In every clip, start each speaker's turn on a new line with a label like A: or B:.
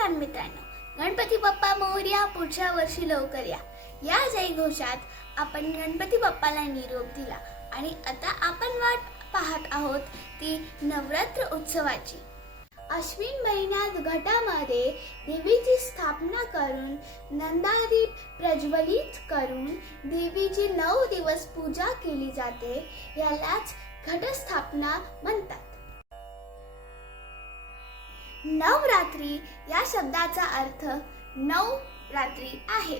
A: नमस्कार मित्रांनो. गणपती बाप्पा मोर्या पुढच्या वर्षी लवकर या. या जयघोषात आपण गणपती बाप्पाला निरोप दिला आणि आता आपण वाट पाहत आहोत ती नवरात्र उत्सवाची. अश्विन महिन्यात घटामध्ये देवीची स्थापना करून नंदादीप प्रज्वलित करून देवीची नऊ दिवस पूजा केली जाते यालाच घटस्थापना म्हणतात. नवरात्री या शब्दाचा अर्थ नऊ रात्री आहे.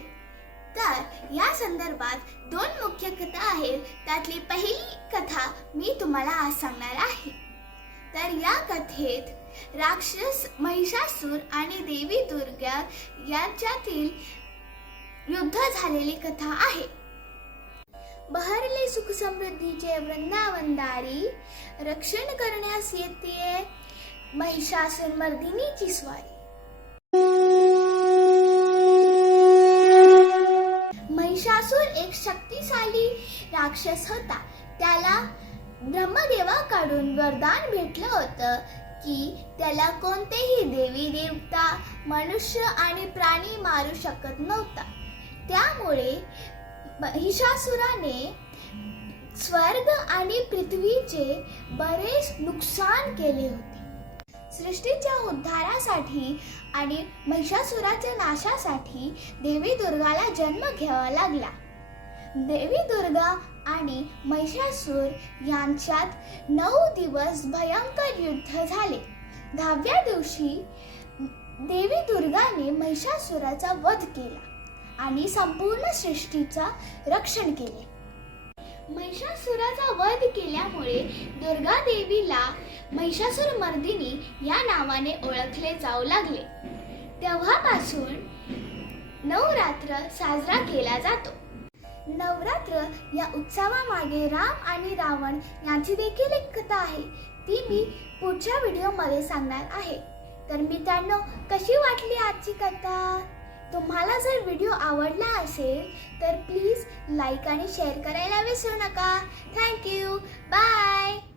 A: तर या संदर्भात दोन मुख्य कथा आहेत. त्यातली पहिली कथा मी तुम्हाला आज सांगणार आहे. तर या कथेत राक्षस महिषासूर आणि देवी दुर्गा यांच्यातील युद्ध झालेली कथा आहे. बहरले सुख समृद्धीचे वृंदावनदारी रक्षण करण्यास येते महिषासूर मर्दिनीची स्वारी. महिषासूर एक शक्तिशाली राक्षस होता. त्याला ब्रह्मदेवाकडून वरदान भेटलं होतं की त्याला कोणतेही देवी देवता मनुष्य आणि प्राणी मारू शकत नव्हता. त्यामुळे महिषासुराने स्वर्ग आणि पृथ्वीचे बरेच नुकसान केले होते. सृष्टीच्या उद्धारासाठी आणि महिषासुराच्या नाशासाठी देवी दुर्गाला जन्म घ्यावा लागला. देवी दुर्गा आणि महिषासूर यांच्यात नऊ दिवस भयंकर युद्ध झाले. दहाव्या दिवशी देवी दुर्गाने महिषासुराचा वध केला आणि संपूर्ण सृष्टीचा रक्षण केले. महिषासुराचा वध केल्यामुळे दुर्गा देवीला महिषासूर मर्दिनी या नावाने ओळखले जाऊ लागले. तेव्हापासून नवरात्र साजरा केला जातो. नवरात्र या उत्सवामागे राम आणि रावण यांची देखील एक कथा आहे. ती मी पुढच्या व्हिडिओमध्ये सांगणार आहे. तर मित्रांनो कशी वाटली आजची कथा? तुम्हाला जर व्हिडिओ आवडला असेल तर प्लीज लाईक आणि शेअर करायला विसरू नका. Thank you bye.